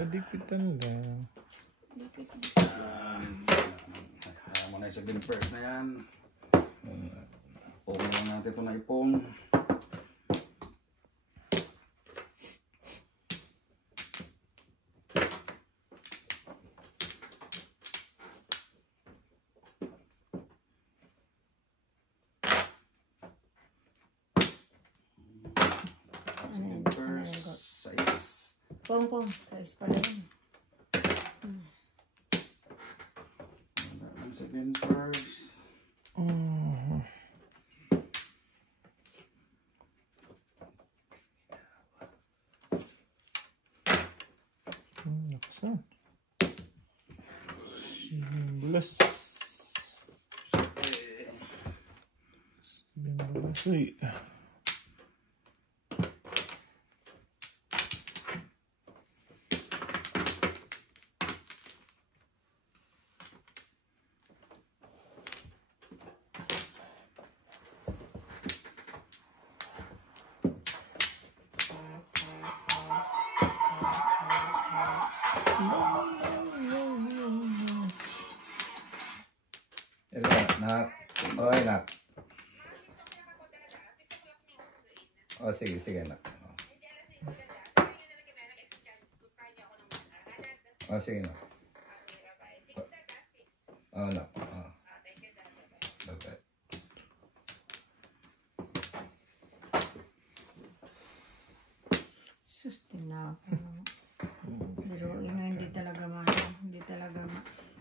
Dipitan lang. Kaya mo na yung 7 pairs na yan. Ipong lang natin ito na ipong. Pong, size pala yun. Second purse. Nakasan. Seamless. Seamless. Uy. Nak. Oy, nak. Oh, sige, nak. Oh, sige, nak. Oh, nak. Oh. Okay. Sustin na ako. Pero hindi talaga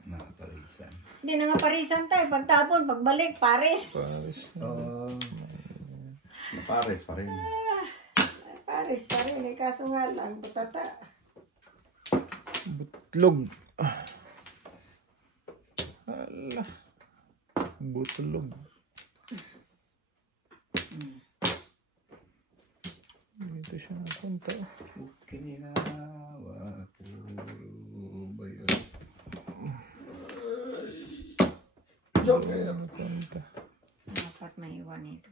Nakaparisan. Hindi na nga parisan tayo. Pagtapon, pagbalik, Paris. Pares pa rin. Paris pa rin. Eh, kaso nga lang, butata. Butlog. Hala. Butlog. Dito siya napunta. Kininawa puro ba yun? Joker. Napunta. Dapat maiwan ito.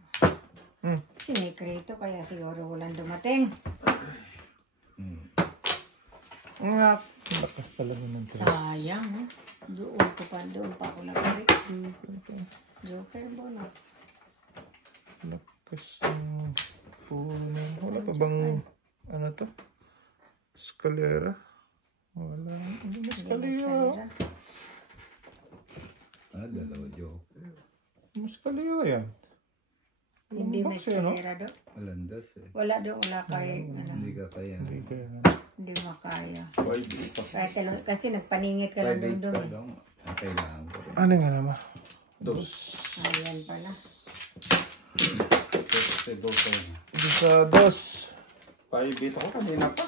Sinekrito, kaya siguro walang dumating. Nga. Lakas talaga ng tres. Sayang, eh. Doon pa ako nakarik. Joker bono. Lakas ng puno. Wala pa bang ano to? Escalera? Wala. Escalera. Dalawa joker. Escalera yan. Hindi may eskalera do. Malandas eh. Wala do, wala kaya. Hindi ka kaya. Hindi makaya. Five. Kasi nagpaningit ka lang doon doon. Ang kailangan ko rin. Ano nga naman? Dos. Ayan pala. Dos. Ito sa dos. 5 bit ako kanina pa.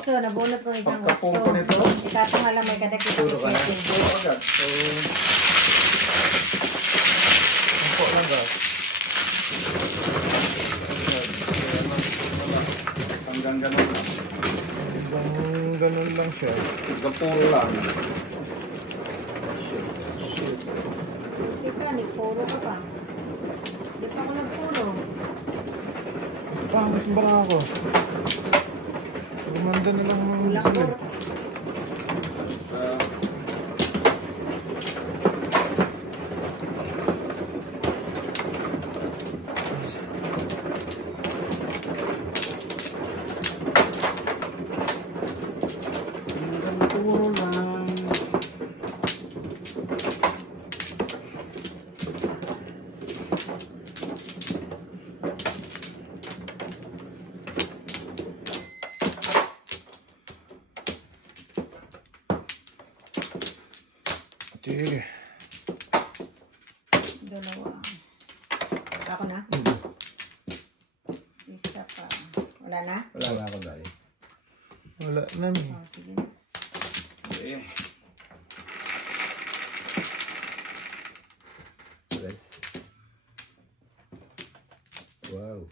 So, nabunot ko isang Pagkapong utso. ko nito. Ikaso nga lang may kadakit Puro ka na. Puro agad. So, Ang lang guys. hanggang ganun lang. Hanggang ganun lang siya. Hanggang puro lang. Di pa, nagpuro ko pa. Di pa ako nagpuro. Pangit bara ako. Gumanda na lang mga Wala ko. Sige. Dalawa. Ako na? Isa pa. Wala na? Wala na ako dahil. Wala na mi. Oh, sige na. Okay. Yes. Wow.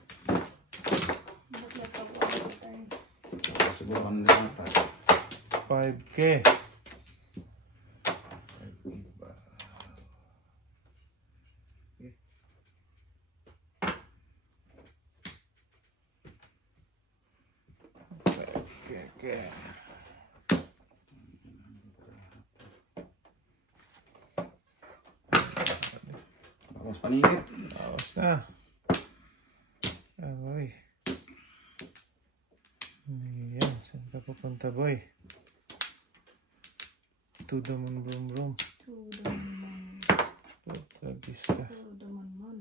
Subukan nila tayo. 5K. Okay. Bawas paningit. Tapos na. Agoy. Ayan. Saan ka pupunta, boy? To the moon, room, room. Tudamon. Pagkagis ka. Tudamon.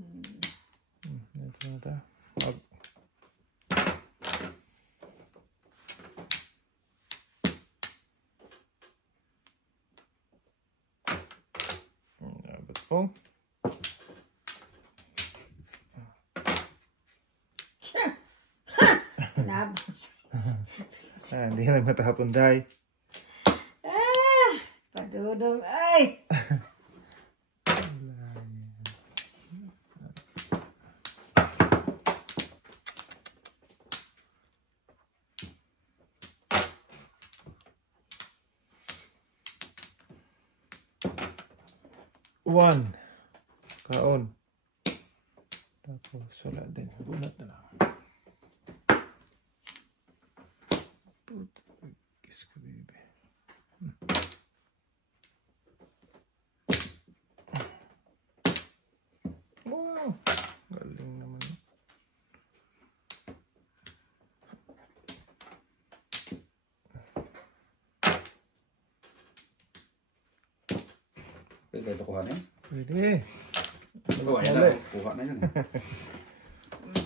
Ito na ta. Abot po. Tsa! Ha! Nabos. Hindi na matahapon, day. Ah! Padudong ay! One. Kaon. Tapos wala din. Bunat na lang. Kiss ka, baby. Wow. Galing naman. Pwede ito kuhanin? Pwede. Gawa na. Kuha na yun.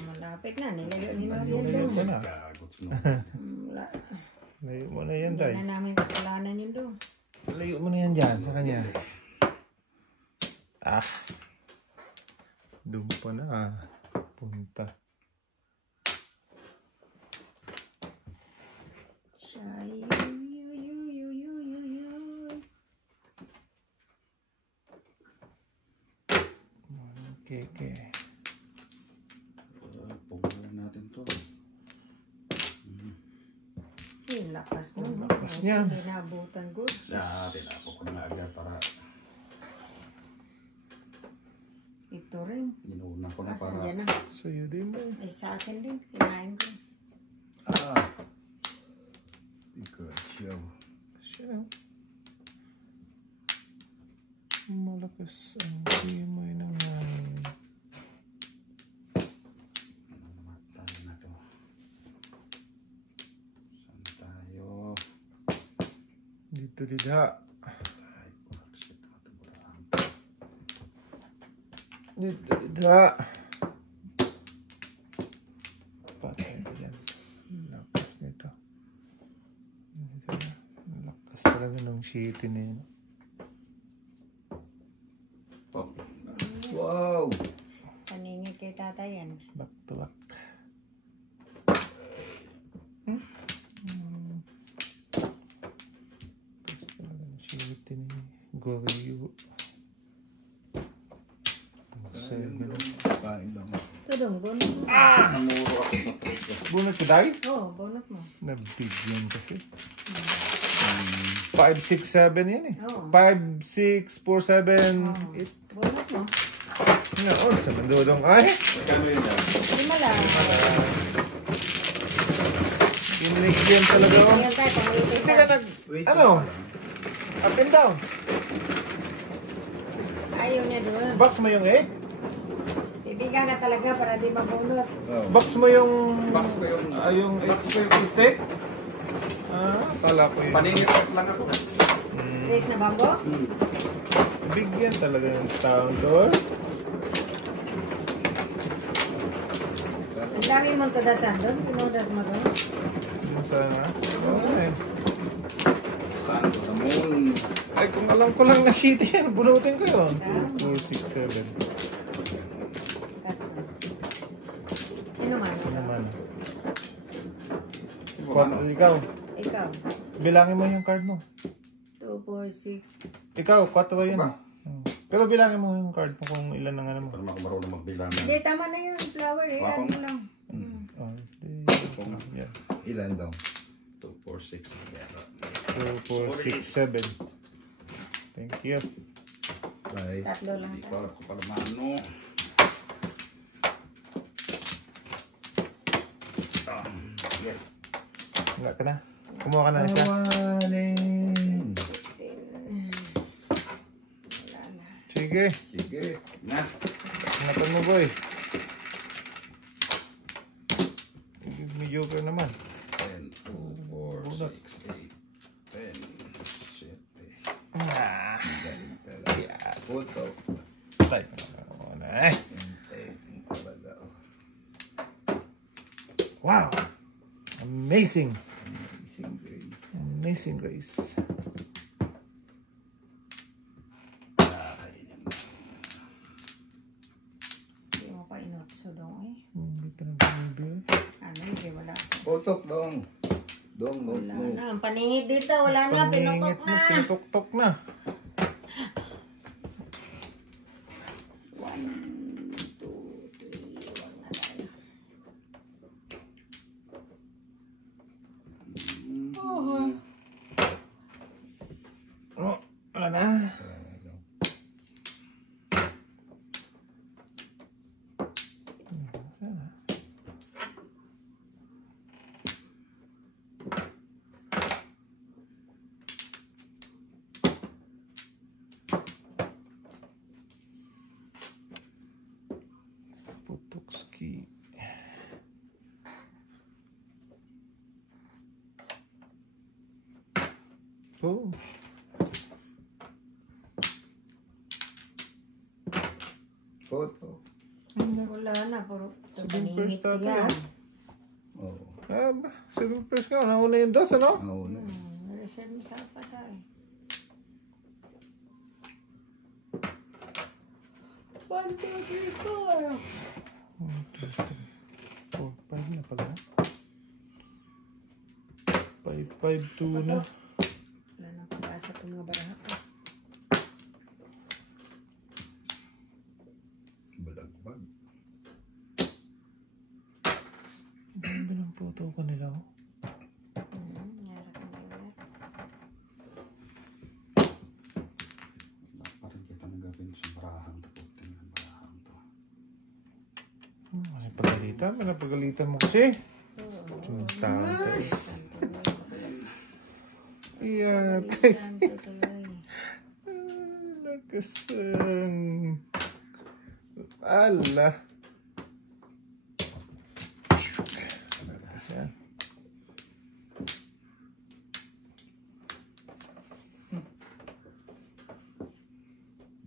Malapit na. Nilayo ni Maria Layo doon. mo na. Gagot mo. Wala. Layo mo na yan, Hindi day. na namin kasalanan yun doon. Layo mo na yan dyan sa kanya. Ah. Doon pa na punta. Shy. Okay. Pugulan natin to. Yung lakas nun. Ang lakas niyan. Hindi naabutan ko. Tinapok ko na agad para Ito rin. inuna ko na para Diyan na. Sa'yo din mo. Ay, sa akin din. Kinain ko. Ikaw, siya. Siya. Malakas ang kimoy ng hangin. matay na to. Saan tayo? Dito dida. Ay, shit, matabulaan. Dito dida. Patay ko dyan. Lakas nito. Lakas talaga ng shitty na yun. Oh, Wow! Paningit kay tatayan. Back to back. Lakas talaga ng shitty ni Goryu. Kain lang. Tudong, bonus mo. namuro ako sa trigger. Bunot ko dahil? Oo, bonus mo. Nabigyan kasi. 5, 6, 7 yan eh. Oo. 5, 6, 4, 7, 8. Bonus mo. Noon, sa mandudong ay. Magkano yun dyan? Lima lang. Binigyan talaga ako. Ayan tayo, pangitin Hindi ka. ka nag... Ano? Up and down. Ayaw niya doon. Box mo yung 8. Ibigan ka talaga para di mabunot. Oh. Box mo yung... Box ko yung... yung 8 stick. Kala ko yun. Paningitas lang ako. Trace na bambo? Bigyan talaga ng taong doon. Ang dami mong tudasan doon. Tinudas mo doon. Yung sana. Okay. Sun to the moon. Ay, kung alam ko lang na shitty yan, bunutin ko yun. 2, 4, 6, 7. Tatlo. Sino man? Ano naman? Ano? Ikaw, Ikaw. bilangin mo yung card mo. 2, 4, 6. Ikaw, 4 yun. Ba? Pero bilangin mo yung card mo kung ilan ang ano mo. Para marunong magbilang. Hindi, tama na yung flower eh. Wako. Ano lang. Oh, yan. Ilan daw? 2, 4, 6. 2, 4, 6, 7. Thank you. Bye. Tatlo lang. Hindi ko alam kung pala mano. Wala ka na. Kumuha ka na isa. Tawanin. Wala na. Sige. Sige. Na. Ingatan mo, boy. Mediocre naman. 10, 2, 4, 6, 8, 10, 7. Ah. Galing talaga. Yeah. Puto. Tay. Ano eh. Intending talaga. Wow. Amazing. Amazing grace. Amazing grace. Hindi mo pa inotso dong eh. Hindi pa nag-review. Ano, hindi wala. Putok dong. Dong, note Wala mo. na. Ang paningid dito. Wala na. Pinutok na. Pinutok na. 1, 2, 3. Wag na tayo. Oh, wala na. Putokski. Oh. Putok. Wala na. Puro Sige, paningid first tayo. yan. Oo. Sige, first nga. Nauna yung dos, ano? Nauna. Reserve mo sa patay. 1, 2, 3, 4. 1, 2, 3, 4, 5 na pala. 5, 5, 2 na. Wala na pag-asa itong mga baraha ko. Balagbag. Ang ganda ng photo ko nila, oh. Nasa kanila. Parang kita nagawin sa barahang to. Tingnan barahang to. Kasi pagalitan. May napagalitan mo kasi. Yung tao. Iyak. Nakasang. Ala. Yan.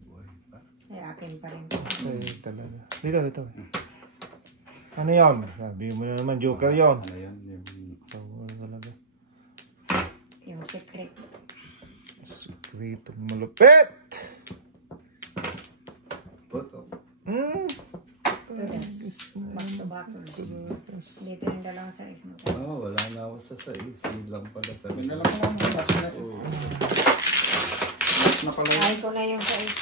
Buhay pa. Ay, akin pa rin. Ay, talaga. Dito. Ano yun? Sabi mo na naman, joker yun. Ano yan? Tawa talaga. Yung secret. Sikritong malupit! Putok. Tudas. Back to backers. Dito yung dalawang size mo. Oo, wala na ako sa size. Yun lang pala talaga. Yun na lang ako ang last na. Last na pala yun. Ay ko na yung size.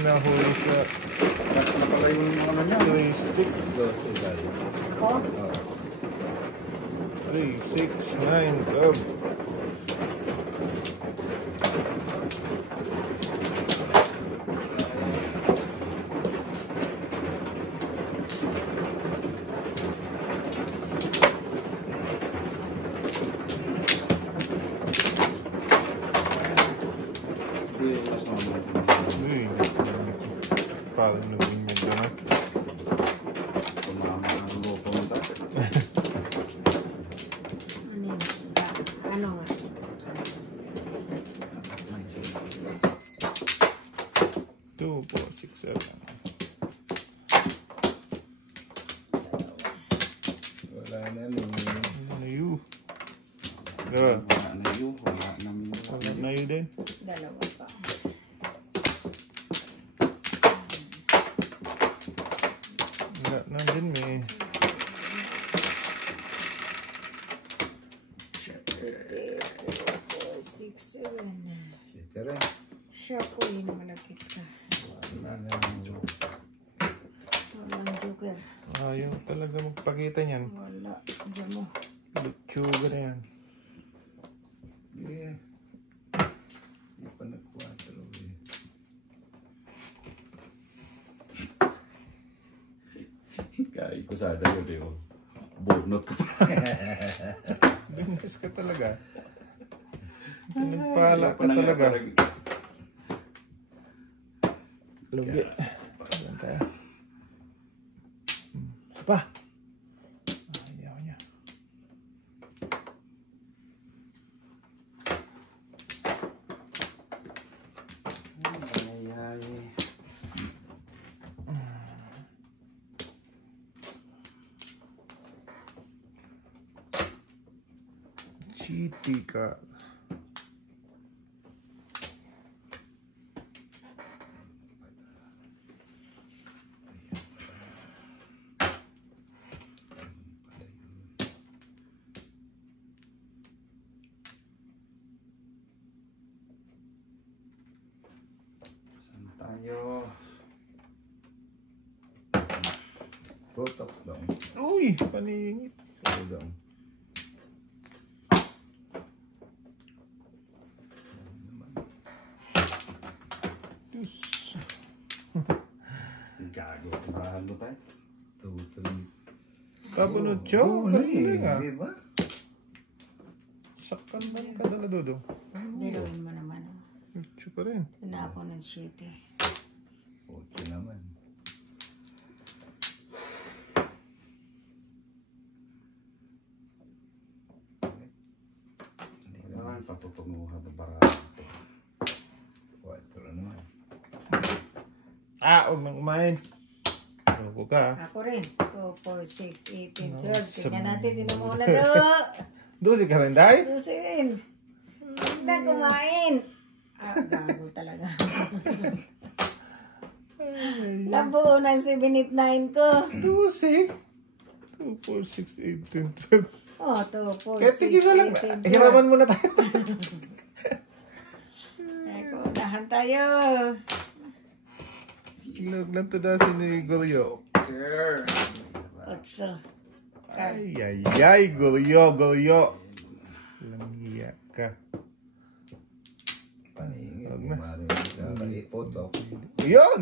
Nahuli sa Last na pala yung ano niya. 3 stick. Close to that. Ako? Oo. 3, 6, 9, 12. Yung last na naman. Uy, parang naging yung gano'n. Tumama ang loob mo dati. Ano yun? Ano nga? 2, 4, 6, 7. Wala na nung Ano yun? Diba? Wala na yun. Wala na yun. Wala na yun din. Dalawa pa. Wala na din, may. 6, 7. shit rin. Siya ko yun na malapit ka. Wala na nung Walang joker. Ayaw talaga magpakita niyan. Wala. Diyan mo. Litsuga na yan. yeah. Hindi pa nag-4 eh. ko sa yun eh. Bunot ko. Binas ka talaga. Nagpala ka talaga. Lugi. Ayan tayo. Pa. Ayaw niya. Chiti ka. Saan tayo? Putok dong. Uy, paningit. Ito dong. Gago. Mahalo tayo. Tutuloy. Kabunod siya. Galing nga. Di ba? Sakkan lang ka dala, Dodo. Bilawin mo naman. Siya pa rin. Ito na ako ng shit eh. Puti naman. Kailangan patutunguhan ng barato. 4 naman. Huwag nang kumain. Loko ka. Ako rin. 2, 4, 6, 18, 12. Sa- Tignan natin sino muna do. Dosi ka rin, Day? Tusin. Huwag na kumain. Gago talaga. Nabuo ng 789 ko. Dosi? 2, 4, 6, 8, 10, 12. Oh, 2, 4, Kaya 6, tigisa lang. 18, 12. Hiraman muna tayo. Eko, dahan tayo. Ilag lang to da si ni Gulyo. Care. 8. Ay, Gulyo. Langhiya ka. Paningit. Huwag Di na. maaaring kakaliputok. Yun!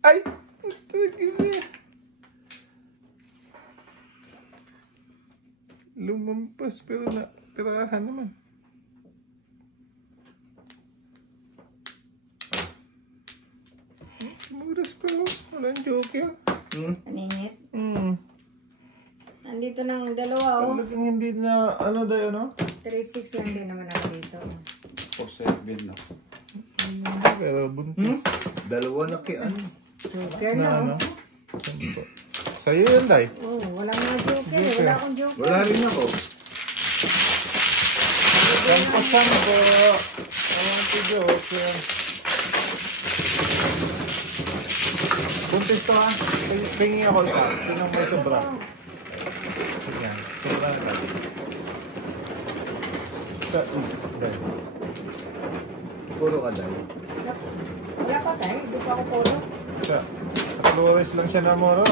Ay! Tagis niya. Lumampas pero na pirahan naman. Magras pa mo. Walang joke yan. Paningit. Nandito ng dalawa, oh. Talagang hindi na ano dayo, no? 3-6 lang din naman ako dito. 4-7 na. Pero buntis. Dalawa na ano. Joker Na na, ano? oh. Sa'yo yun, Day. Oh, walang mga joker eh. Wala akong joker. Wala rin ako. Sampo. Awan si joke. Buntis to, ha? Tingin ako isa. Sinong may sobra? Yan. Sobra na. Sa is. Day. Puro ka dahil. Wala pa tayo. Hindi pa ako polo. Sa Flores lang siya namoro.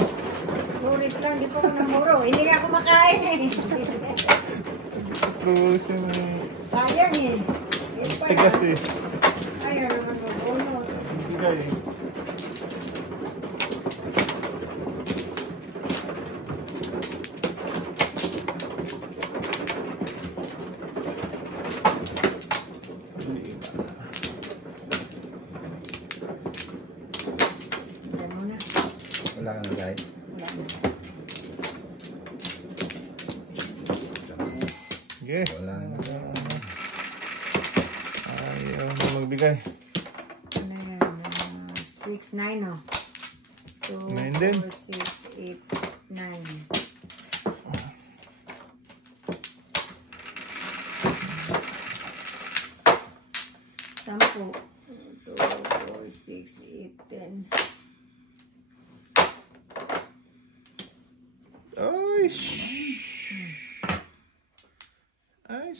Tourist lang. Hindi pa ako namuro. Hindi nga ako makain eh. Sa Flores yung Sayang eh. tigas eh. Ayaw naman mabuno. Hindi ka eh. Alam mo na. Wala ka na dahil. Wala na. Sige. Wala na. Ayaw na magbigay. Ano yan? 6, 9 oh. 2, 9 din. 4, 6, 8, 9. Sampu. 2, 4, 6, 8, 10.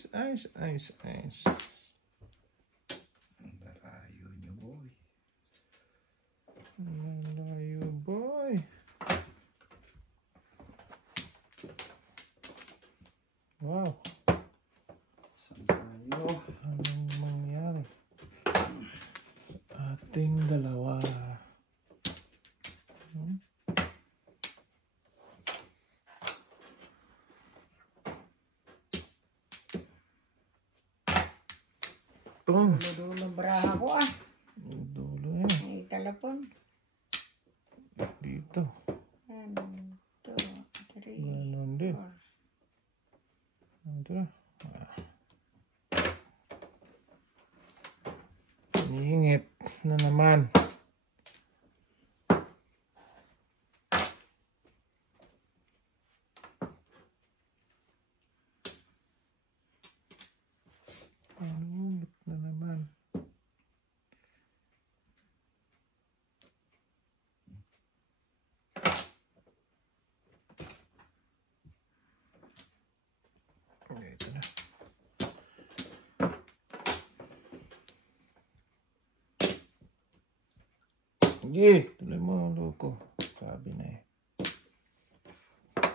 Ay, Ice. Darayo niyo, boy. Layo, boy. Wow. Saan tayo? Anong mangyari? Ating dalawa. Boom. Dulo baraha ko ah. Dulo yan. May telepon. Dito. 1, 2, 3, Ganon din. 4. Ito. Niingit na naman. Niingit na naman. Ito na. Sige, tuloy mo ang loko. Sabi na eh.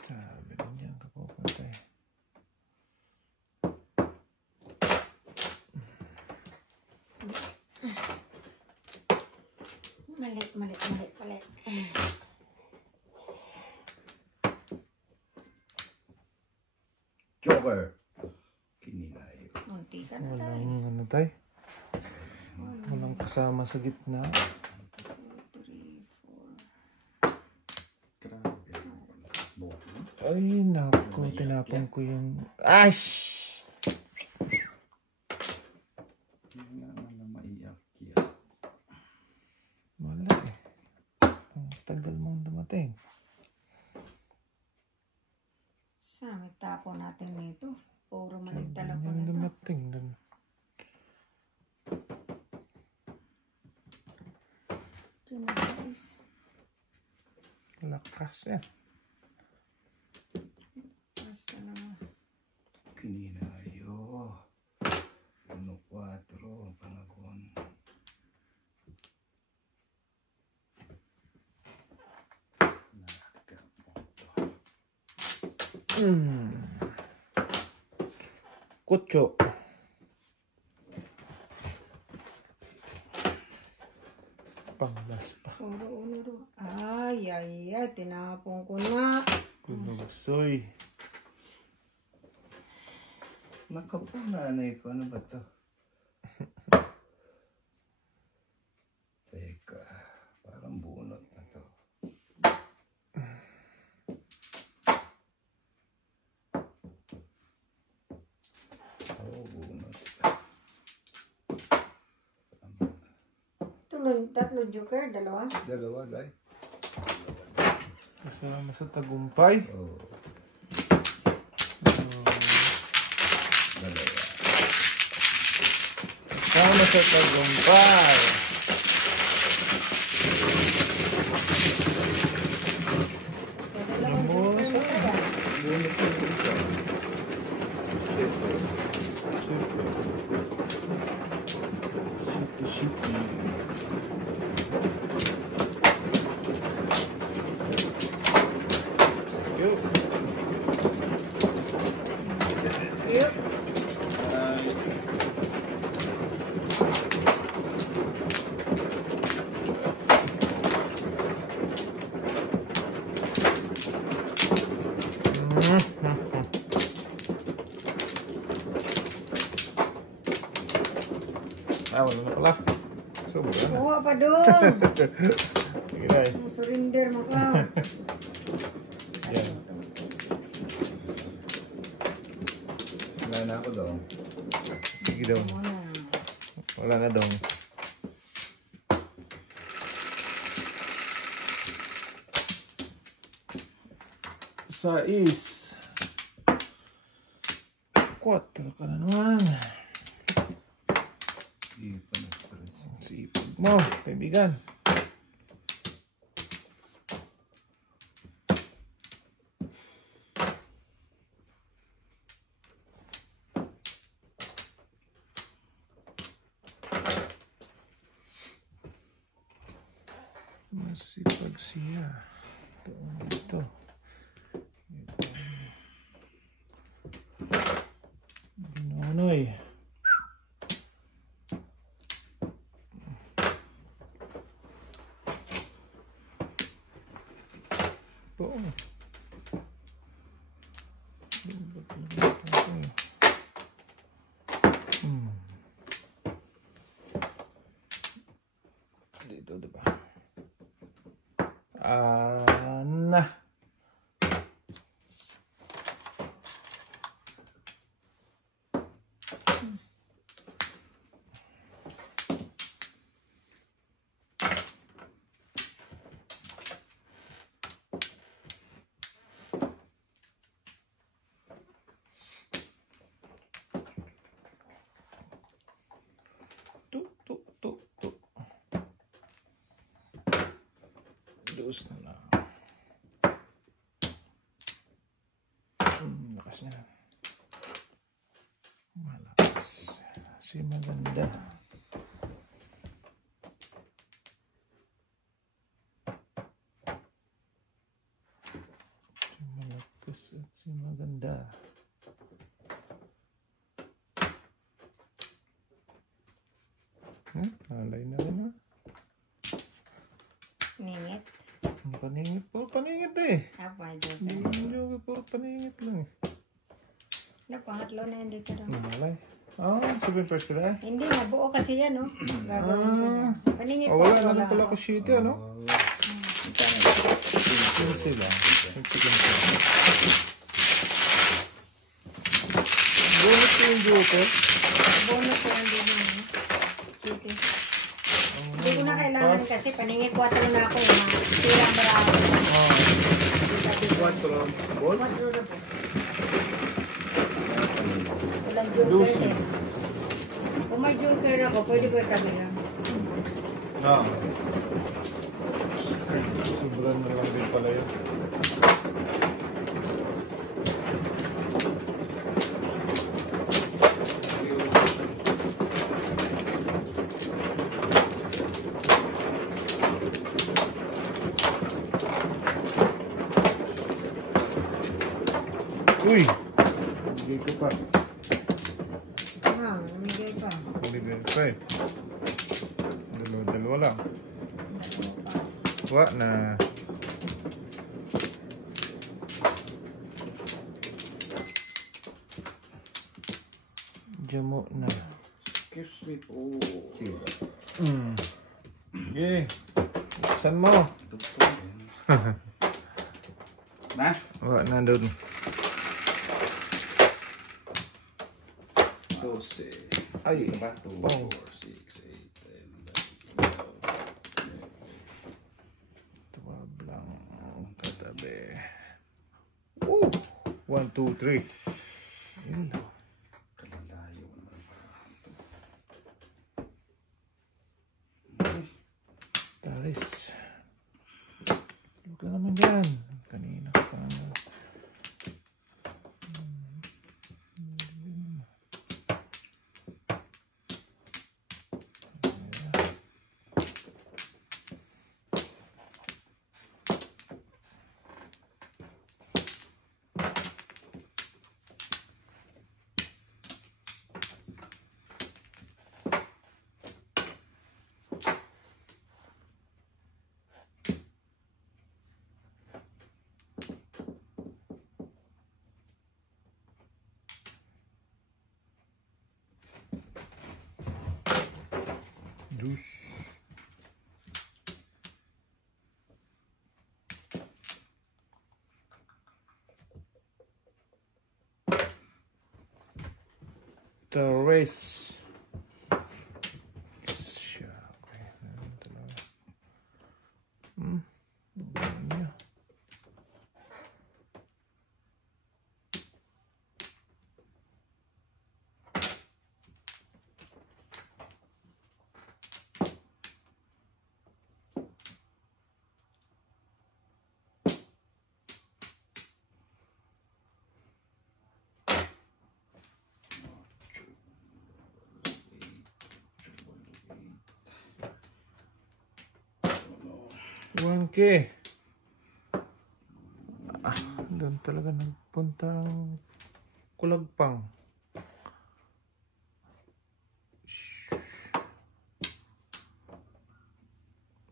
Sabi na dyan ka pupunta eh. Mali. Joker. Kinilayo. Munti ka na tayo. Walang ano tayo. Walang kasama sa gitna. 2, 3, 4. Grabe. Bobo. Ay, naku. Tinapon ko yung... Ash! Hindi nga naman na maiyak-iyak. Wala eh. Ang tagal mong dumating. Sa may tapo natin nito. Puro maliit Yung telepon ito. dumating. Ito na guys. Lakas yan. Basta na. Kinilayo. 1-4 ang panahon. Naga mo. Kutso. Panglas pa. Uro. Ay. Tinapon ko na. Kulugsoy. Nakapo nanay ko. Ano ba to? Teka. Parang bunot na to. Oo, bunot. Tatlo joker, dalawa. Dalawa, guys. Kasama sa tagumpay. Oo. Dalawa. Kasama sa tagumpay. Dalawang joker mo ka. Bunot na dito. Shitty. Yep. Wala na pala. Sobra na. Kuha pa doon. Sige na eh. Surrender mo ka. Yan. Wala na ako daw. Sige daw. Wala na daw. Sais. 4 ka na naman. Hindi pa na-stress. Sipag mo, kaibigan. Masipag siya. Ito. Binonoy. Po. Sus na lang. Lakas niya. Malakas. Si maganda. Si malakas at si maganda. Alay na rin ha. Ningit. Paningit. Puro paningit eh. Apa, joker. Hindi, puro paningit lang eh. Ano, pangatlo na hindi ka daw. Malay. Ah, sabihin first ka na. Hindi, nabuo kasi yan, no? Gagawin ko na. Paningit Oh, po. wala na lang pala ako sheet ano? Yun sila. Bonus ko yung joker. Bonus ko lang din yun. Cutie. Hindi ko na kailangan kasi paningit 4 na ako. Sila marami. Quattro. Ball? 4 na po. Walang joker eh. Kung may joker ako, pwede ko itabi lang. Ah. Sobrang na lang din pala yun. Uy! Hindi ko pa. Namigay pa. Hindi pa eh. Dalawa lang. Dalawa pa. Wa na. Jamo na. Excuse me po. Okay. Saan mo? Na? Wa na doon. 12. Ay. Ba? 2, Oh. 4, 6, 8, 10, 11, 12 lang ang katabi. Woo! 1, 2, 3. Yun lang. Kalalayo naman. Talis. Huwag ka naman dyan. Kanina ka pa naman. Dus. The race. Siya. Okay. Yeah. K. Doon talaga nagpunta ang Kulagpang.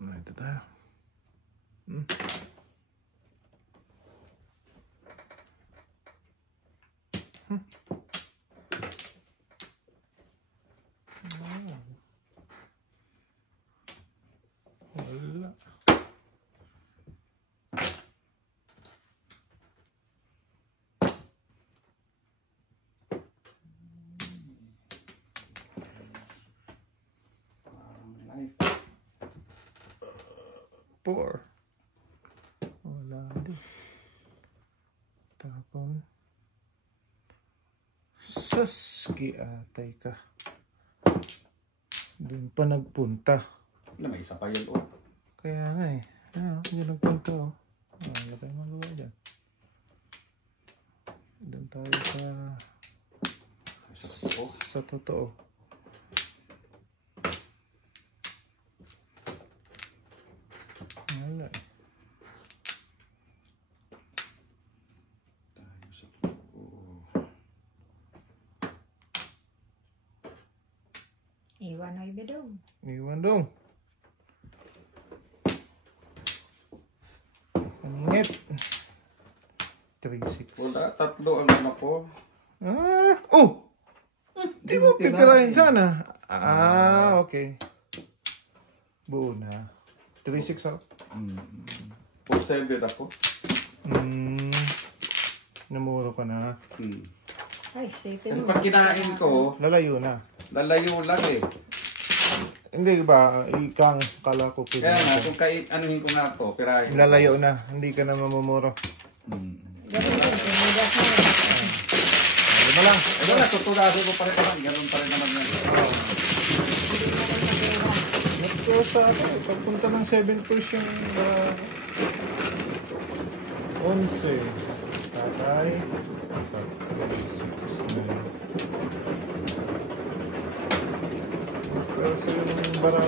Ito tayo. Wala. Four. Wala din. Tapon. Saski atay ka. Doon pa nagpunta. May isa pa yun, oh. Kaya nga eh. Yan ang punta oh. Wala tayong magawa dyan. Doon tayo sa totoo. Wala eh. Tayo sa totoo. Iwan na iba daw. Iwan dong. Paningit. 3-6. Wala, tatlo ang ano ko. Oh! Di mo pipirahin sana. Okay. Buo na. 3-6 ako. 4-7 ako. Namuro ka na. Ay, sipin Kasi mo. pag kinain ko, Lalayo na. lalayo lang eh. Hindi ba? Ikang kala ko Kaya nga, pwede. kung anuhin ko nga po, pirahin. Lalayo na. Hindi ka na mamumuro. Ganun din, pinigas mo na. Ano na lang. Ito na, tutulasin ko pa rin naman. Ganun pa rin naman yan. Hindi na rin mag-iwan. Next ko sa akin. Pagpunta ng 7 push yung 11. Tatay. Kasi yung bara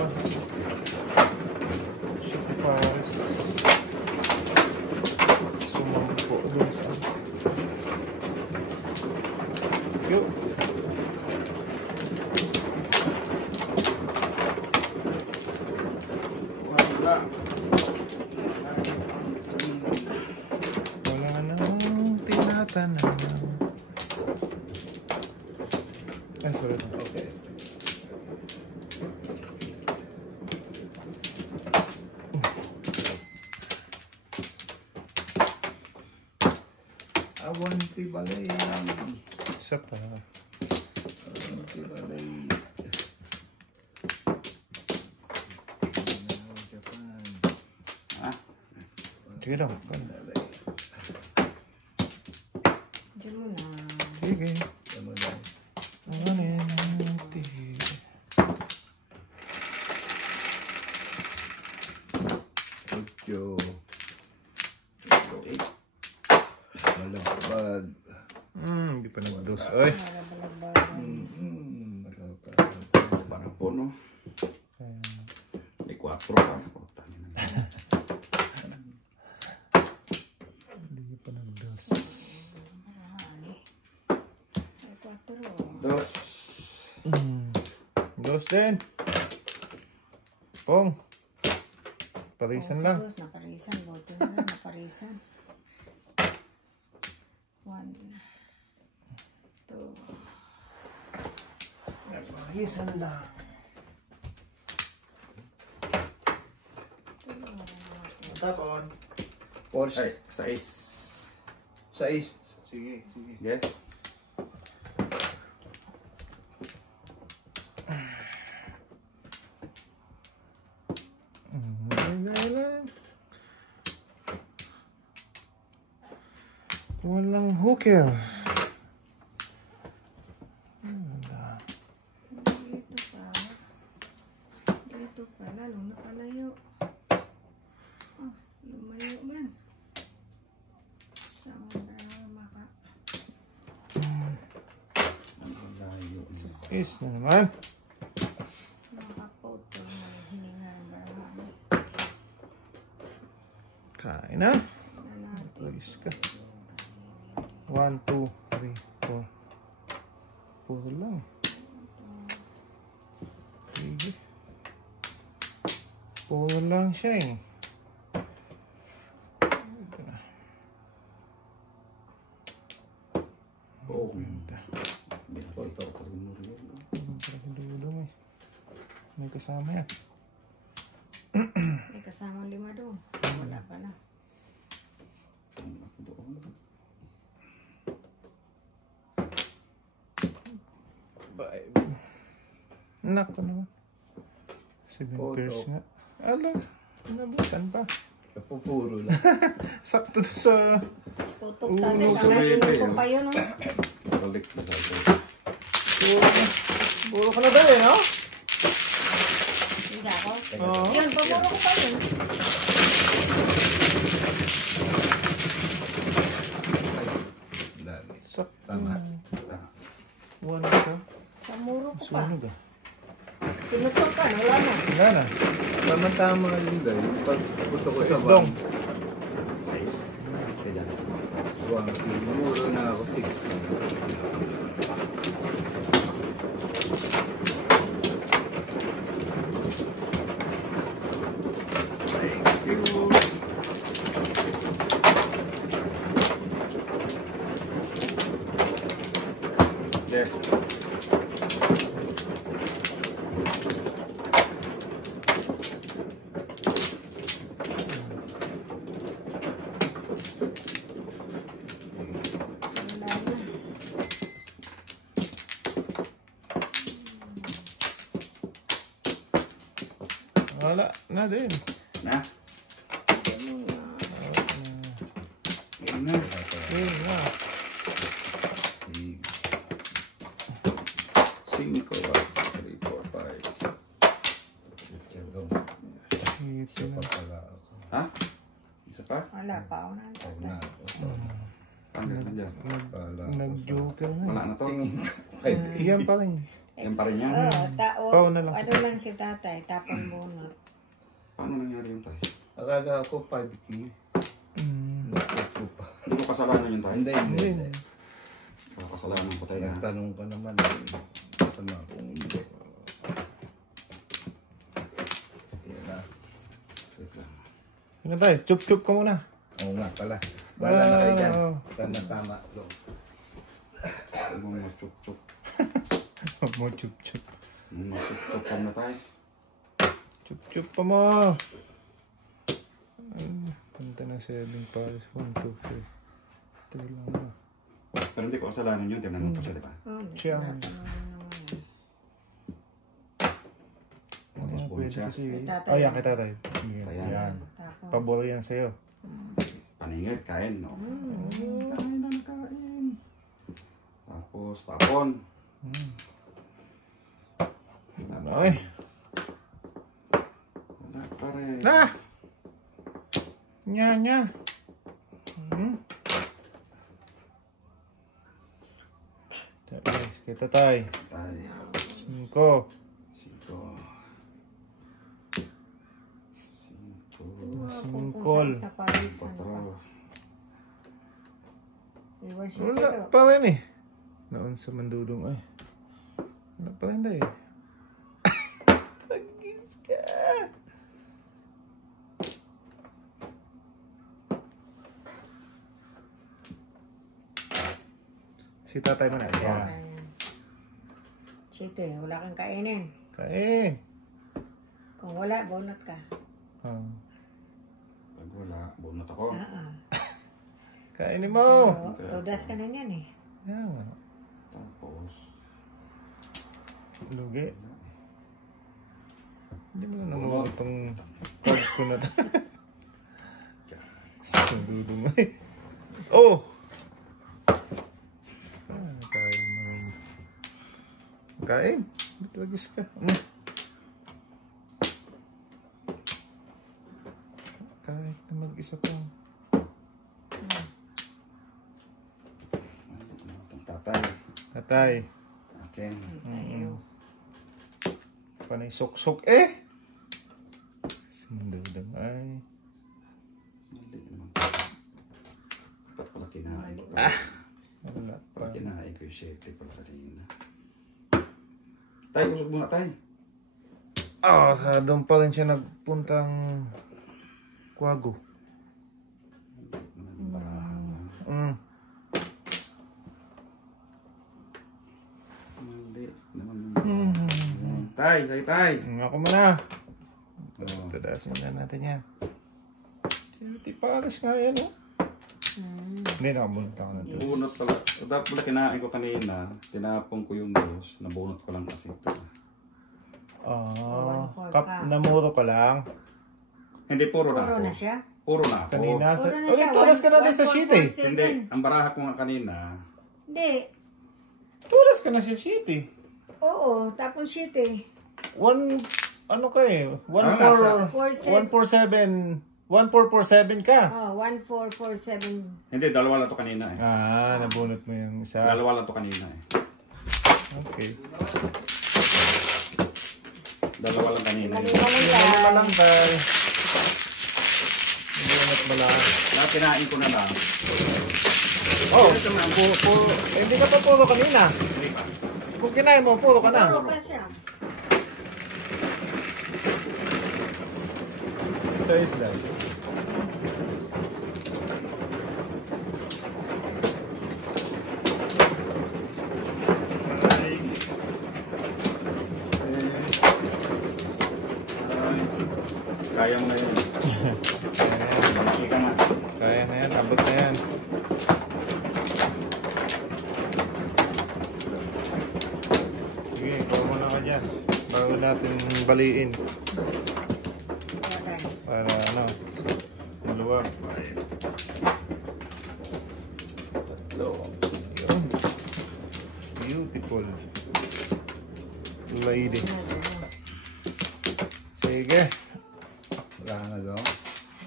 Shopee Paris sumampo dun sa yun. Wala. Wala nang tinatanaw. Ay, sorry. Okay. Awanti balay. Isa pa. Awanti balay. Japan. Ha? Sige daw. Balay. Diyan mo na. Sige. Tama na. Ano yan ang tigil? Ocho. Malapad. Hindi pa nag-dos. Ay. Malabalagbagan. Malapad. Parang po, no? Ayan. May 4 pa. Hindi pa nag-dos. Marami. Ay, 4. Dos. Dos din. Pong. Parisan lang. Naparisan. Buti na lang. Naparisan. 1, 2. Parisan lang. Tapon. Porsche. Ay, 6. 6. Sige, sige. Yes. Walang hooker. Dito pa. Lalong napalayo. Lumayo man. Saan na maka... Ang layo. Is na naman. Makapoto na hininga ng marami. Kain na. Natin. Please ka. 1, 2, 3, 4. Puro lang. Sige. Puro lang siya eh. Ito na. Oo. Ganda. Ito, ito. Dulong eh. May kasama yan. May kasamang 5 doon. Wala pa na. Nako naman. 7 Photo. pairs nga. Ala, nabutan pa. Napupuro lang. Sakto na sa... Tutok Oo, natin. sa Tangan baby, ko oh. pa yun. Balik na sa ito. Puro ka na ba eh, no? Isa ako? Oo. Yun, pamuro ko pa yun. Dami. Sak. Tama. One ka. Pamuro ko pa. Sunog ah. Tinutok ka, wala na. Wala na. Tama-tama yun dahil. Pag gusto ko sa Isdong. Size. Kaya dyan. Buwang muro na ako 6. Thank you. Yes. Wala na. Wala na din. Na? Yan na. Yun na. 5, 3, 4, 5. Ito na. Ha? Isa pa? Wala pa ako na. Ano dyan? Nag-joker na. Wala na to. Yan pa rin. Yan pa rin yan. Oo, na lang. Ano lang si tatay, tapon bunot. Paano nangyari yun tayo? Akala ko 5K. Nakito pa. Hindi ko kasalanan yun tayo. Hindi. Kasalanan ko tayo na. Nagtanong ka naman. Sama kung hindi. Yan na. Wait lang. Ano tayo? Chup-chup ka muna. Oo nga pala. Wala na kayo dyan. Oo. Tama. Ano mo chuk-chuk. Mo chup-chup. Chuk-chuk ka na tayo. Chup-chup pa mo. Punta na 7 pares. 1, 2, 3. 3 lang na. Pero hindi ko kasalanan yun. Tingnan mo pa siya, di ba? Siyang. Tapos bunot Pwede siya. kasi. Kay tatay. Oh, yan, kay tatay. Ayan. Yan. Tapon. Pabor yan sa'yo. Paningit, kain. No? Kain na nakain. Tapos, papon. Ay. Wala pa rin. Na! Nya. Guys, kay tatay. Tayo. 5. 5. Singkol. Sa parisan pa. 4. Iwan siya Wala kilo. pa rin eh. Noon sa mandudong ay. Wala pa rin dahil. Nagis ka. Si tatay mo na. Yan. Ayan. Sito, wala kang kainin. Kain. Kung wala, bunot ka. Oh. Pag wala, bunot ako. Kainin mo. Tudas ka na yan eh. Yan. Tapos, Lugi. Hindi mo na nanuwa itong card ko na ito. Sundudong ay. Oh! Kain mo. Kain. Ba't lagis ka? Kahit na mag-isa ka. itong tatay. Tatay. Okay. Sa'yo. Panay sok-sok eh! Sundudong ay. Mali naman. Dapat pala kinain ko. Wala pa. Pala kinain ko yung 7 pala kanina. Tay, usog muna tay. Ah, sa doon pa rin siya nagpuntang Kwago. Mm. Mali naman. Tay, say tay. Ako muna. Oh. Tadasin na natin yan. Hindi pa alas nga yan, oh. Hindi, nakabunot ako na ito. Bunot pala. Dapat pala kinain ko kanina. Tinapon ko yung dos. Nabunot ko lang kasi ito. Namuro ka lang. Hindi, puro na Puro ako. na siya. Puro na ako. Kanina sa... Puro na Oh, siya. turas ka natin sa sheet eh. 1.47. Hindi, ang baraha ko nga kanina. Hindi. Turas ka na sa sheet eh. Oo, tapon sheet eh. 1 ano ka eh? 47. 1447 ka. Oh, 1447. Hindi, dalawa lang to kanina eh. Nabunot mo yung isa. Dalawa lang to kanina eh. Okay. Dalawa lang kanina. Dalawa lang tayo. Nabunot mo lang. Kinain ko na lang. Oh, hindi ka pa puro kanina. Hindi pa. Kung kinain mo, puro ka na. Puro ka siya. Sa isla. Kaya mo na yun. Sige ka na. Kaya na yan, abot na yan. Sige, ikaw muna ka dyan. Bago natin baliin. Okay. Para ano, maluwag. Yun. Beautiful. Lady. Sige. Wala na daw.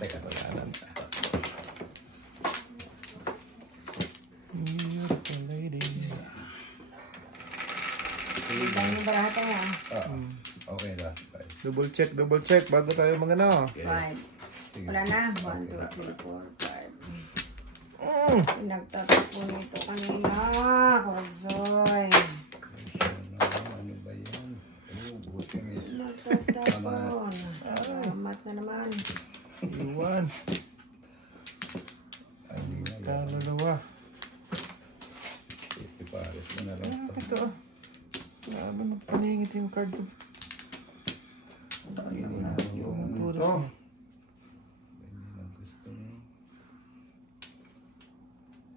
Teka, Wala na. Beautiful ladies. Ibang yung barata niya. Okay na. Double check bago tayo magano. 5. Wala na. 1, 2, 3, 4, 5. Nagtatapon ito kanina. Korsoy. Ano ba yan? Buti na yun. Nagtatapon. Salamat na naman. Iwan. Kaluluwa. Pares mo na lang. Ito. Grabe magpaningit yung card ko. Yung puros. Gusto mo.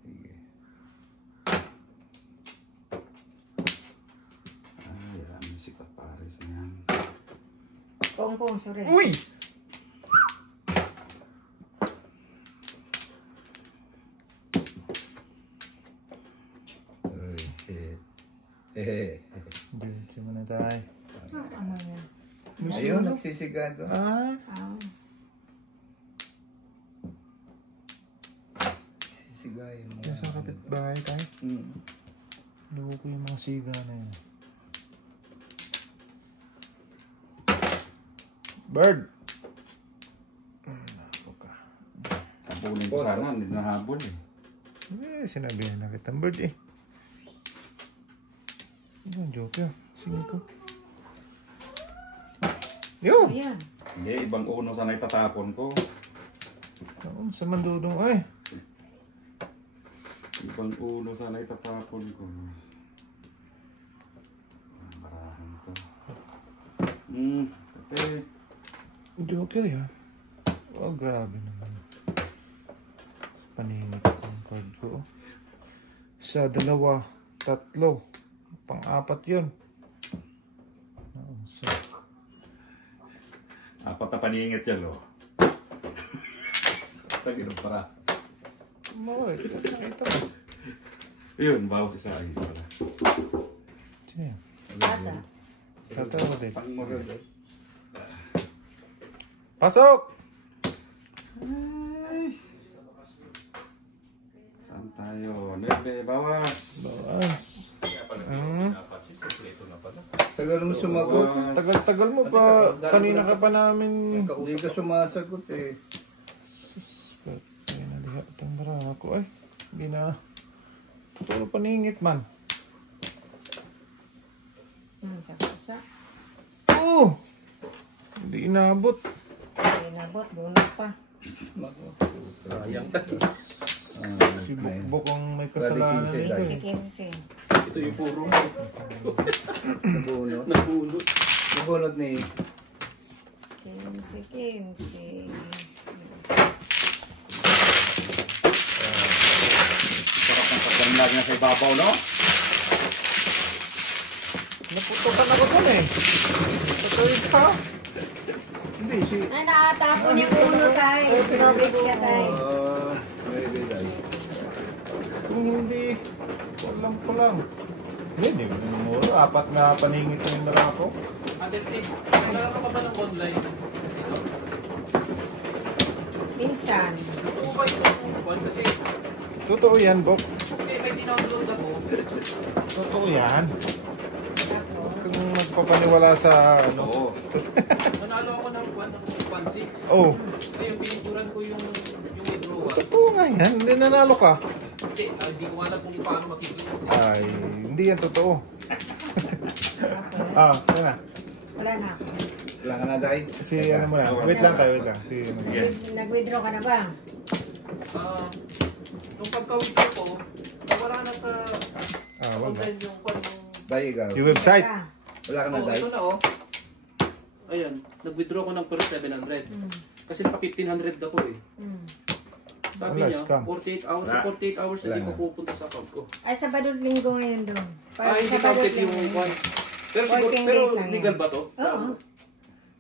Sige. Yan, sikat pares yan. Pong, sorry. Uy! Diretso muna tayo. Ano yan? Ayun, nagsisigado. Ah. Sisigayin mo. Yung sa kapitbahay tayo. Loko ko yung mga siga na yun. Bird! Ako ka. Habulin ko sana, hindi na habol eh. Sinabihan na kitang bird eh. Ano, joke yun. Sige ko. Yo! Ayan. Hindi, ibang uno sana itatapon ko. Sa mandudong ay. Ibang uno sana itatapon ko. Barahan to. Kape. Joke yun. Oh, grabe naman. Paninit ang card ko. Sa 2, 3. Pang-4 yun. So, 4 na paningit yan, oh. Tagin ang para. ito. Yun, bawas isa ay pala. Sige. Bata. Tatawa din. Pasok! Saan tayo? 9, bawas. Bawas. Tagal mo sumagot. Tagal mo pa. Kanina ka pa namin. Hindi ka sumasagot eh. Ay, naliha itong bara ko ay. Hindi na. Totoo paningit man. Saksa. Oh! Hindi inabot. Ay, nabot. Bunot pa. Sayang. Si Bukbok ang may kasalanan nito eh. 15. Ito yung puro. Nabunot. Nabunot ni 15. Sarap ng pagdamlag niya sa ibabaw, no? Naputukan ako dun eh. Totoo ka. Hindi, si... Ay, nakatapon yung uno tayo. Pinobig siya tayo. Maybe dahil. Kung hindi, kulang. Hindi, mura. 4 na paningit na yung Meralco. Ate, naglalaro ka pa ba ng online? Kasi, no? Minsan. Oo ba yung kasi, Totoo yan, Bok. hindi, may dinownload ako. Totoo yan. Tapos, Kung magpapaniwala sa ano. Oo. Nanalo ako ng 1.6. Oh, Ngayon, pinituran ko yung withdrawal. totoo nga yan. Hindi nanalo ka. Hindi ko alam kung paano makikita. Ay, hindi yan totoo. tapos, Yan na. wala na ako. Wala ka na, Day? Kasi ano mo na. Wait lang tayo, wait lang. Nag-withdraw ka na ba? Nung pagka-withdraw ko, wala na sa Wala. online yung kwan yung... Day, ikaw. Yung website. Ah, Wala ka na, Oh, Day? ito na oh. Ayan, nag-withdraw ko ng per 700. mm, Kasi naka 1,500 ako eh. mm. Sabi Wala, niya, scam. 48 hours, sa 48 hours Wala hindi na. ko pupunta sa account ko. Ay, Sabado at Linggo ngayon doon. Hindi counted yung kwan. Pero siguro, Working pero days lang legal yan. ba to? Oo.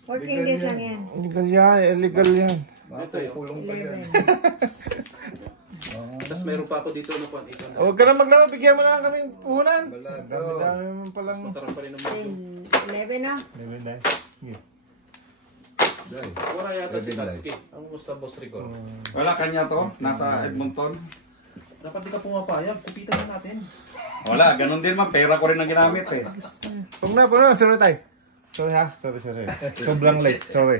Working days lang yan. Illegal yan, illegal yan. Makakulong pa yan. 11. Tapos meron pa ako dito na kwan. Ito na. Huwag ka na maglaro, bigyan mo na lang kaming puhunan. Wala, Dami-dami mo palang... Masarap pa rin naman ito. 11 na. Never die. Yeah. Day. Wala yata si Seven Tatsuki. Ang gusto boss Rigor. Wala kanya to. Nasa Edmonton. Dapat di ka pumapayag. Kupitan na natin. Wala, ganun din man. Pera ko rin ang ginamit eh. Huwag na, sorry tayo. Sorry ha, sorry. Sobrang late, sorry.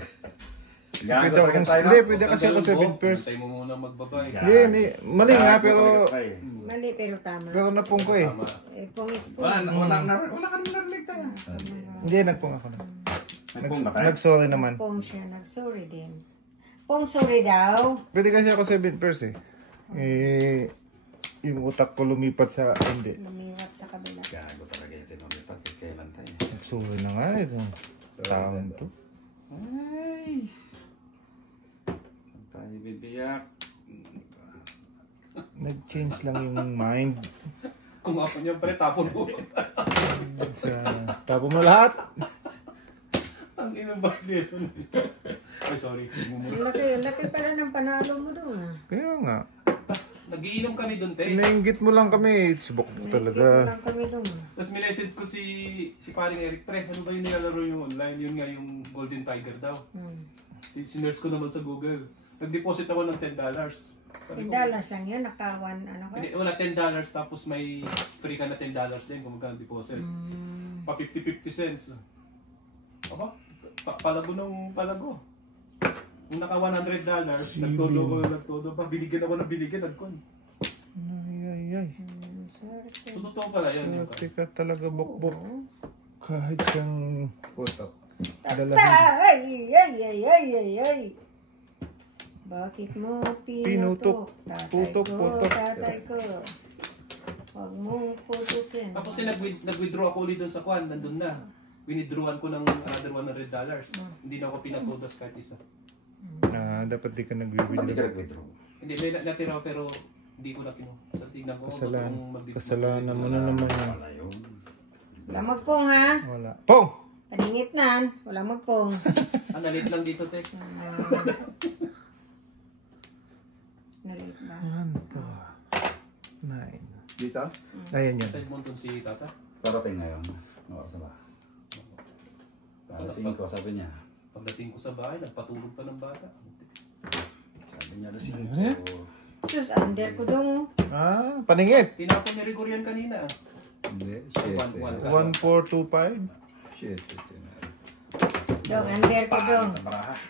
Yan, Pwede ako, hindi, pwede kasi ako 7 pairs. Hintay mo muna magbabay. Hindi. Mali nga, pero Mali pero tama. napong ko eh. Tama. Pungis po. Wala ka naman narinig tayo. Hindi, nagpong ako na. Nagpong na tayo. Nag-sorry naman. Pong siya. Nag-sorry din. Pong sorry daw. Pwede kasi ako 7 pairs eh. Yung utak ko lumipat sa hindi. Lumiwat sa kabila. Gago talaga yung sinunita. Kailan tayo? Nag-sorry na nga ito. Taon to. Ay! Saan tayo bibiyak? Nag-change lang yung mind. Kung ako niya pre, tapon mo. Tapo mo lahat. Ang inang violation. Ay, sorry. Laki pala ng panalo mo doon. Kaya nga. Nagiinom kami doon, te. Inainggit mo lang kami. Subok mo talaga. lang kami doon. Tapos minessage ko si paring Eric, pre, ano ba yung nilalaro yung online? Yun nga yung Golden Tiger daw. Sinerge ko naman sa Google. Nag-deposit ako ng $10. Sabi ko, $10 lang yun. Naka-1 ano ka? Hindi, wala $10 tapos may free ka na $10 din kung magkano deposit. Pa 50-50 cents. Aba, palago ng palago. Kung naka $100, nagtodo pa. Binigyan ako ng binigyan, nagkon. Ay. So, totoo pala yan. Yung Ate ka talaga bok-bok. Kahit siyang Putok. Ay! Bakit mo pinutok? Putok. Tatay ko. Huwag mo putukin. Tapos nag-withdraw ako ulit doon sa kwan, nandun na. Winidrawan ko ng another $100. Hindi na ako pinatodas kahit isa. dapat di ka Hindi nag-withdraw. ka nag-withdraw. Hindi, may natira pero hindi ko na kinu. So, tingnan ko. Kasalanan mo na naman yan. Wala yun. Wala magpong ha. Wala. Pong! Paningit nan. Wala magpong. Nalit lang dito, te. Nalit ba? 1, 2, 9. Dito? Ayan yan. Sa Edmonton si Tata. Parating ngayon. Oras na ba? Alas 5, sabi niya. Pagdating ko sa bahay, nagpatulog pa ng bata. Sabi niya alas 5. Sus, under ko dong. Paningit! Tinapon ni Rigorian kanina. Hindi. 7. 1425. 7. Dong, under ko dong.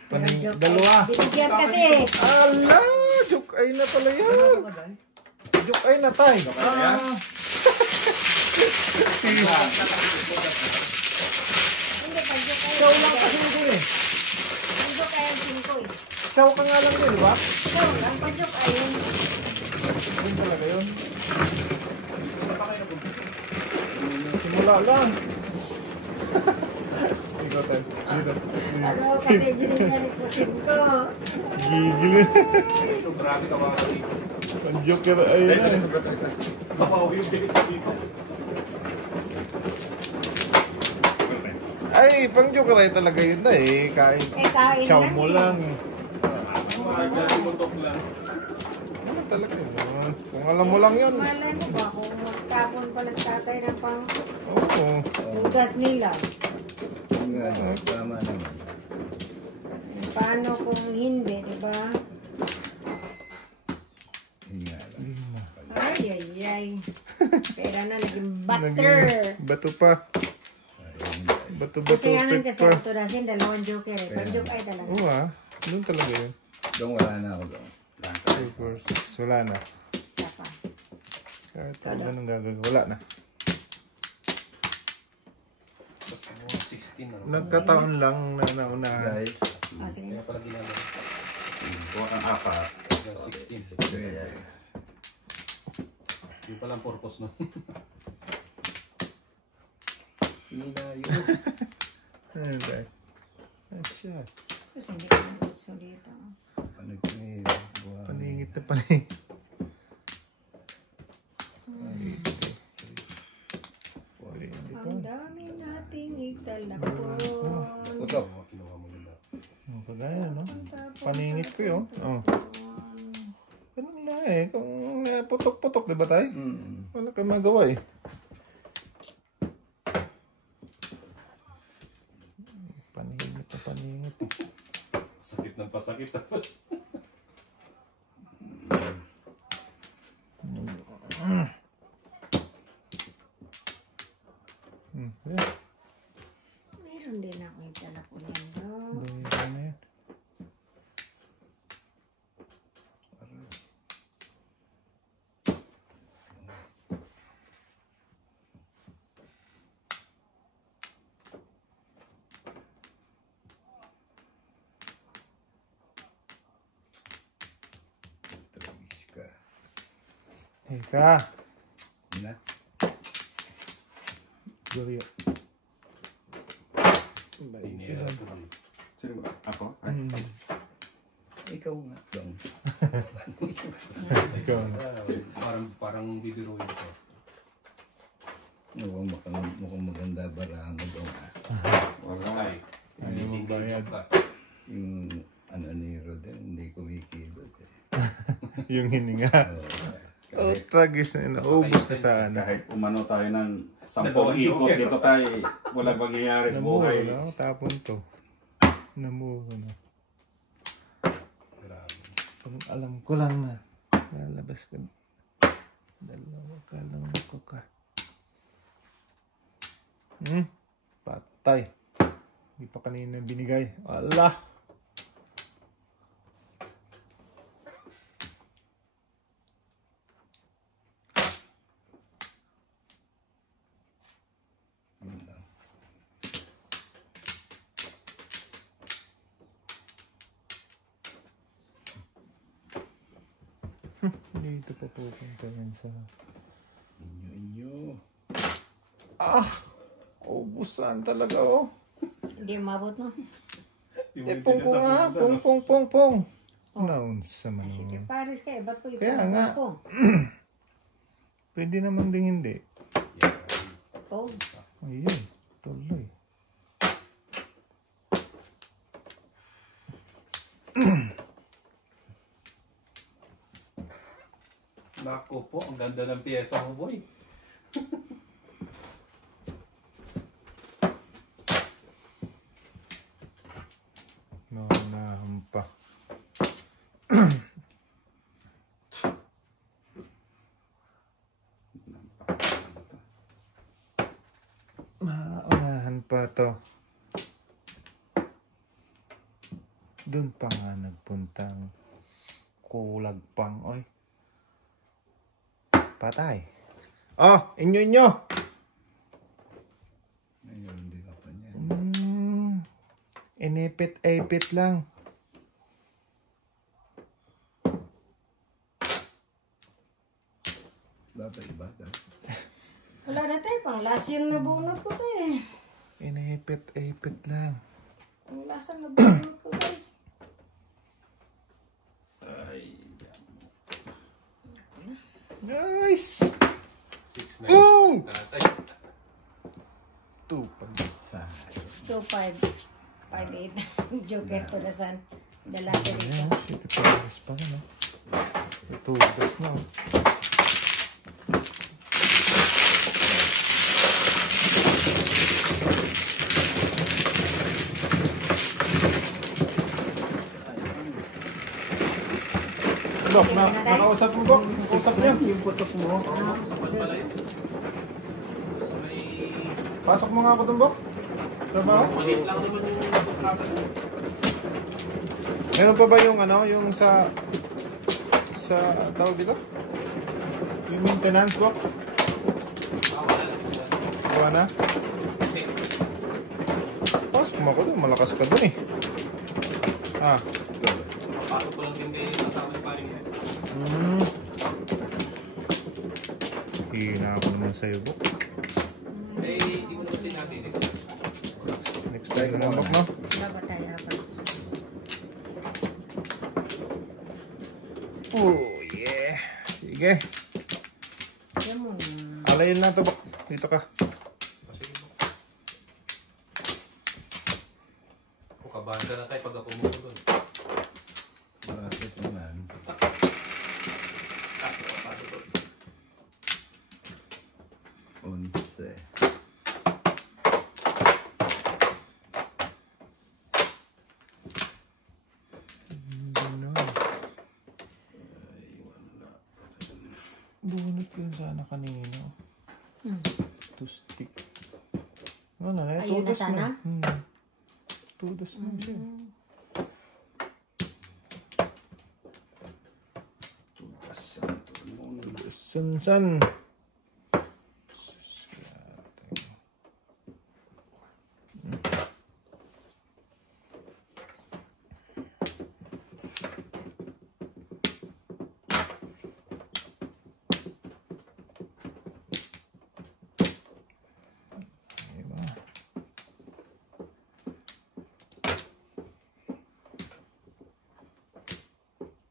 Paningit. Dalawa. Bibigyan kasi. Ala! Joke ay na pala yan. Joke ay na tay. Hindi, pag-joke kayo. Ikaw lang kasi ito eh. Pag-joke kayo, 5 eh. Ikaw ka nga lang yun, di ba? Ikaw lang, pag-joke kayo. Yun talaga yun. Ano pa kayo napunta? Simula lang. Ikaw tayo. Dito. Ano, kasi binigyan ko 5. Gigil. Ito, grabe kawawa dito. Ang joke yun. Ayun na. Kawawa yung bilis dito. Ay, pang joke rin talaga yun na eh. Kahit Kain chow lang mo eh. lang eh. Mga mutok lang. talaga. Kung alam mo lang yun. Malay mo ba kung magtapon pala sa tatay ng pang Oo. lugas nila? Yun nga, tama naman. Paano kung hindi, di ba? Yun nga lang. Ay. Kaya na naging butter. Bato pa. Bato Kasayangan kasi pa. ang tunasin, dalawang joker eh. Pag joke ay talaga. Oo doon talaga yun. Doon wala na ako doon. 2 wala na. Isa pa. Kahit anong gagawin, wala na. 16 na. Nagkataon lang na nauna. Dahil, Sige. Kaya pala ginagawa. Kuha kang 4. 16. Yung palang purpose no. hinayo. Ayun tayo. Asya. Kasi hindi ko na gusto dito. Panagpinil. Paningit na paningit. Ang dami nating italakon. Putok. Kinuha mo yun na. Ang kagaya, no? Paningit ko yun. Oh. Ganun lang eh. Kung putok-putok, di ba tayo? Wala kang magawa eh. Paningit na paningit eh. Sakit ng pasakit. Yeah. Meron din ako italakon yan doon. Doon na yan. Tragis ka. Teka. Na? Goryo. Sino ba? Ako? Ay. Ikaw nga. Doon. Ikaw na. Parang bibiruin ko. Mukhang maganda barang mo doon. Wala. Ay, sisingil joke ka. Yung ano ni Rodel, hindi kumikilot eh. Yung hininga. Oh, tragis na inaubos na sana. Kahit umano tayo ng 10 Dalawang ikot joker. dito tayo, walang mangyayari sa Namuho buhay. na. Tapon to. Namuho na. Grabe. Pag alam ko lang na lalabas ka. Dalawa ka lang ako ka. Patay. Hindi pa kanina binigay. Allah! Dito pa pupunta yan sa... Inyo. Ubusan talaga oh. Hindi mabot no? Pong pong nga. Pong pong pong. Naunsa man. Sige, Paris kayo. Ba't po yung Kaya nga. ko? Pwede naman ding hindi. Oh, Ayun. Tuloy. Naku po, ang ganda ng piyesa mo, boy. Naunahan pa. Maunahan pa to. Doon pa nga nagpuntang kulag pang, oy. Patay. Oh, inyo. Ngayon, hindi ka pa niya. Inipit-ipit lang. Dapat iba. wala na tayo. Pang last yung nabunot ko tayo eh. Inipit-ipit lang. Ang lasang nabunot ko tayo. Nice! 6-9. Ooh! Tatay. 2 pa. 2-5. 5-8. Joker to the sun. Dalaki dito. Ayan, 7 pa rin, no? Tugas na. Dok, nakausap mo, Dok? Nakausap niya? Yung putok mo. Pasok mo nga ako dun, Dok. Trabaho? Maliit lang naman yung kontrata niya. Meron pa ba yung ano, yung sa tawag dito? Yung maintenance, Dok? Wala na? Pasok mo ako dun, malakas ka dun eh. Ah. Pasok ko lang din kayo kasama yung paring yan. Hina ako naman sa'yo, Dok. Eh, hindi mo naman sinabi. Next time na lang, Dok, no? Dapat tayo pa. Oh, yeah. Sige. Yan mo. Alayin na ito, Dok. Dito ka. Kabahan ka na kayo pag ako mo doon. Bakit naman? Onse. Bunot ko yun sana kanina. To stick. Ano na? Ayun na tudos sana? Tudos mo siya. San.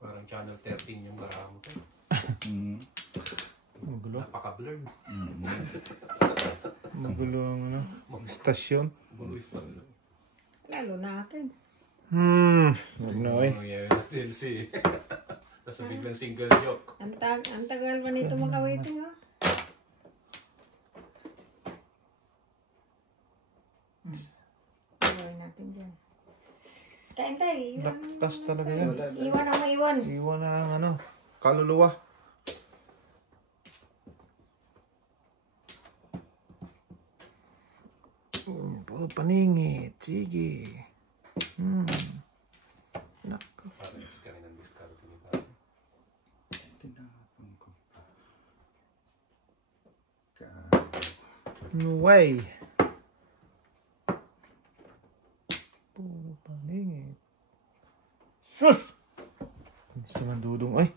Parang channel 13 yung baraha mo. Magulo. Napaka-blurred. Magulo ang ano, stasyon. Lalo natin. Huwag na eh. Nangyari na TLC. Tapos biglang single joke. Ang tagal pa nito makawaiting, ha? Gawin natin dyan. Kain tayo. Laktas talaga yan. Iwan ang maiwan. Iwan na ang ano, kaluluwa. Puro paningit. Sige. Nako. Parang kami ng discount ni Papa. Tinapon ko pa. No way. Puro paningit. Sus! Gusto ng dudong. Ay!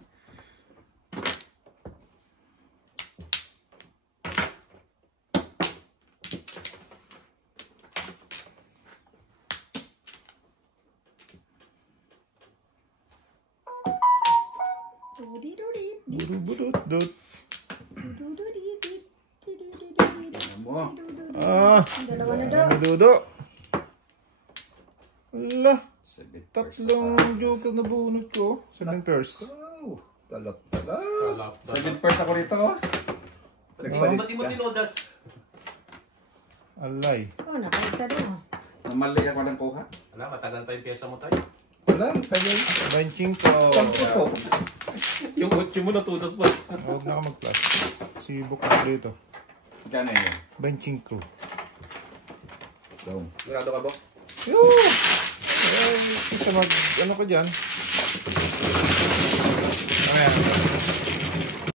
Budut-budut-dut. Ah! Dalawa na daw. Ano dudo? Wala. Tatlong joker na bunot ko. 7 pairs. Oh, talak-talak. 7 pairs ako rito, oh. Ba't di mo tinodas? Alay. Oh, nakaisa din, oh. Mali ako ng kuha. Wala, matagal pa yung pyesa mo tayo. Wala, tagal. Benching ko. Putok. Yung 8 mo natutos pa. Huwag na ka mag-plus. Sibok ako dito. Gano'n yun? Benching ko. Down. Sigurado ka, Bok? Yoo! Isa mag... Ano ko dyan? Ayan.